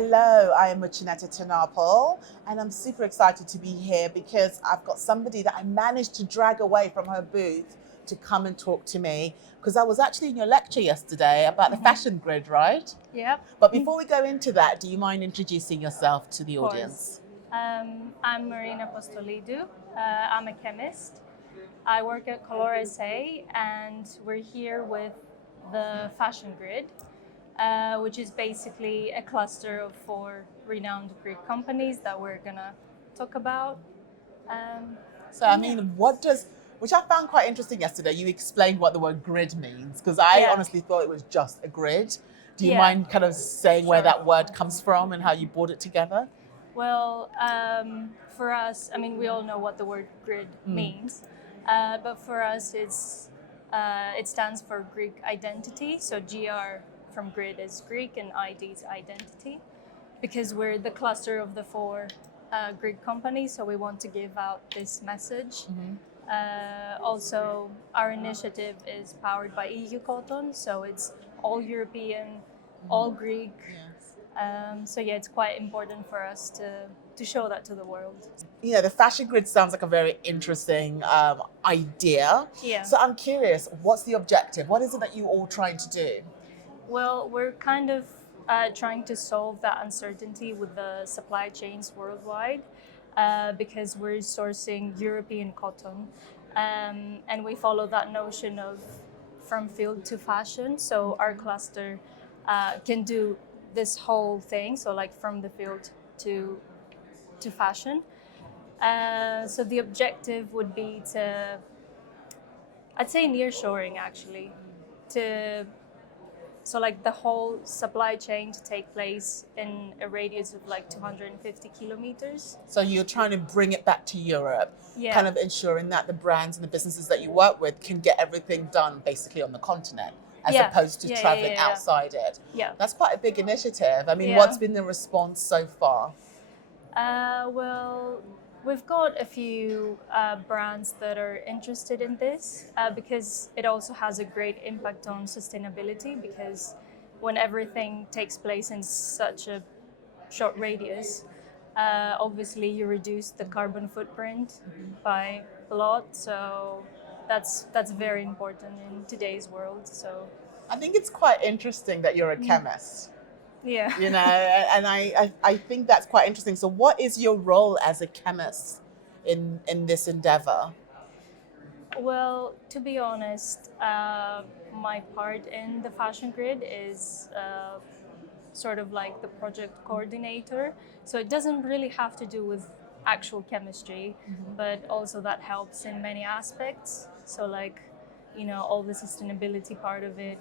Hello, I am Muchaneta to Napel, and I'm super excited to be here because I've got somebody that I managed to drag away from her booth to come and talk to me, because I was actually in your lecture yesterday about the fashion grid, right? Yep. But before we go into that, do you mind introducing yourself to the Of course. audience? I'm Marina Apostolidou. I'm a chemist. I work at COLORA S.A. and we're here with the fashion grid, which is basically a cluster of 4 renowned Greek companies that we're gonna talk about. So, I mean, which I found quite interesting yesterday, you explained what the word grid means, because I honestly thought it was just a grid. Do you mind kind of saying where that word comes from and how you brought it together? Well, for us, I mean, we all know what the word grid means, but for us, it stands for Greek identity. So GR from grid is Greek and ID is identity, because we're the cluster of the 4 Greek companies, so we want to give out this message. Also, our initiative is powered by EU Cotton, so it's all European, all Greek. So yeah, it's quite important for us to show that to the world. You know, the fashion grid sounds like a very interesting idea. Yeah. So I'm curious, what's the objective? What is it that you're all trying to do? Well, we're kind of trying to solve that uncertainty with the supply chains worldwide, because we're sourcing European cotton, and we follow that notion of from field to fashion. So our cluster can do this whole thing, so like from the field to fashion. So the objective would be to, I'd say nearshoring actually, so like the whole supply chain to take place in a radius of like 250 kilometers. So you're trying to bring it back to Europe, Yeah. kind of ensuring that the brands and the businesses that you work with can get everything done basically on the continent, as opposed to traveling outside it. Yeah. That's quite a big initiative. I mean, Yeah. what's been the response so far? Well, we've got a few brands that are interested in this, because it also has a great impact on sustainability, because when everything takes place in such a short radius, obviously you reduce the carbon footprint by a lot. So that's very important in today's world. So I think it's quite interesting that you're a chemist. yeah. You know, and I think that's quite interesting. So what is your role as a chemist in this endeavor? Well, to be honest, my part in the fashion grid is sort of like the project coordinator. So it doesn't really have to do with actual chemistry, but also that helps in many aspects. So like, you know, all the sustainability part of it.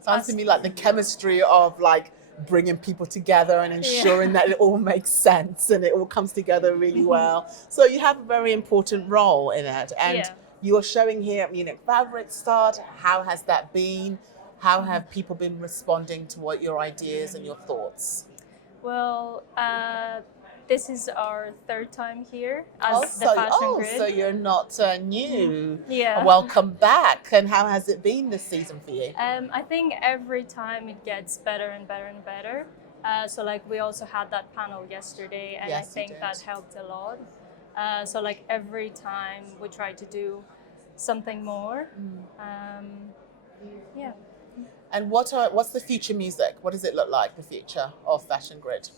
Sounds to me like the chemistry of like bringing people together and ensuring that it all makes sense and it all comes together really well. So you have a very important role in it. And you're showing here at Munich Fabric Start. How has that been? How have people been responding to what your ideas and your thoughts? Well, this is our 3rd time here as the fashion grid. So you're not new. Yeah. Welcome back. And how has it been this season for you? I think every time it gets better and better and better. So like we also had that panel yesterday, and Yes, I think that helped a lot. So like every time we try to do something more. Yeah. And what's the future music? What does it look like, the future of Fashion Grid?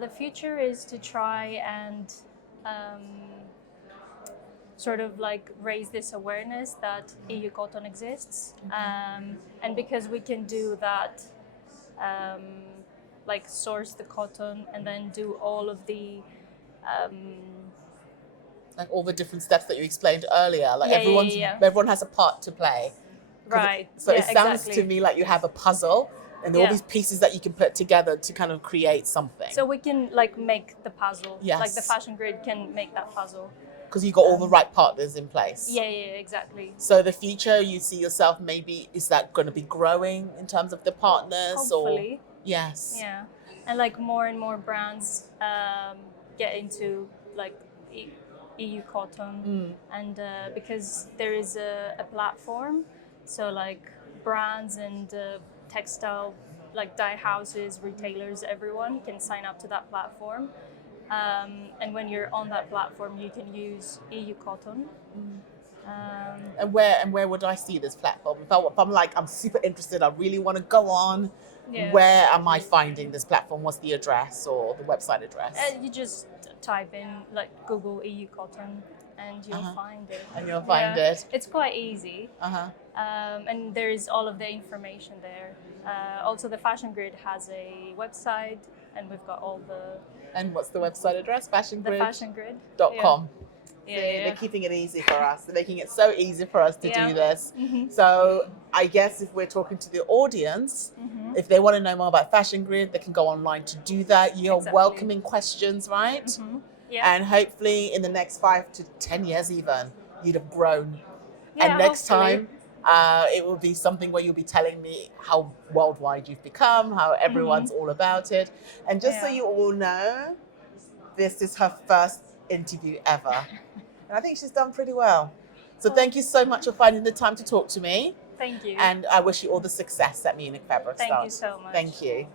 The future is to try and sort of like raise this awareness that EU cotton exists. And because we can do that, like source the cotton and then do all of the like all the different steps that you explained earlier. Like everyone has a part to play. Right. So it sounds to me like you have a puzzle and all these pieces that you can put together to kind of create something. So we can like make the puzzle. Yes. Like the fashion grid can make that puzzle. Because you've got all the right partners in place. Yeah, exactly. So the future, you see yourself maybe, is that going to be growing in terms of the partners? Hopefully. Yes. Yeah. And like more and more brands get into like EU cotton, and because there is a platform, so like brands and textile like dye houses, retailers, everyone can sign up to that platform. And when you're on that platform, you can use EU cotton. And where would I see this platform? If I'm like, I'm super interested, I really want to go on, Yeah. where am I finding this platform? What's the address or the website address? You just type in like Google EU cotton and you'll find it. And you'll find it. It's quite easy. Uh-huh. And there is all of the information there. Also, the Fashion Grid has a website, and we've got all the And what's the website address? fashionGrid.com. See, they're keeping it easy for us. They're making it so easy for us to do this. Mm-hmm. So I guess if we're talking to the audience, if they want to know more about Fashion Grid, they can go online to do that. You're welcoming questions, right? Mm-hmm. Yeah. And hopefully in the next 5 to 10 years even, you'd have grown. Yeah, And next hopefully. time, it will be something where you'll be telling me how worldwide you've become, how everyone's all about it. And just so you all know, this is her first interview ever. And I think she's done pretty well. So thank you so much for finding the time to talk to me. Thank you. And I wish you all the success at Munich Fabric Start. Thank you so much. Thank you.